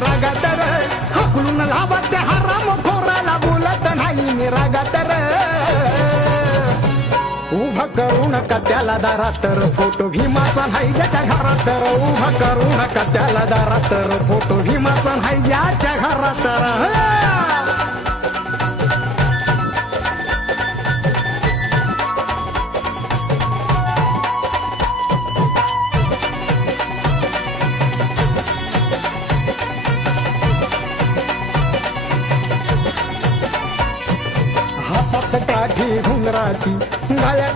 निरागत र हकलून लावत हराम खोराला बोलत नाही निरागत र उभा करू नका त्याला दारात तर फोटो भीमाचा नाही ज्याच्या घरात तर उभा करू नका त्याला दारात तर फोटो भीमाचा नाही ज्याच्या घरात तर हातात काठी घुंगराची गाया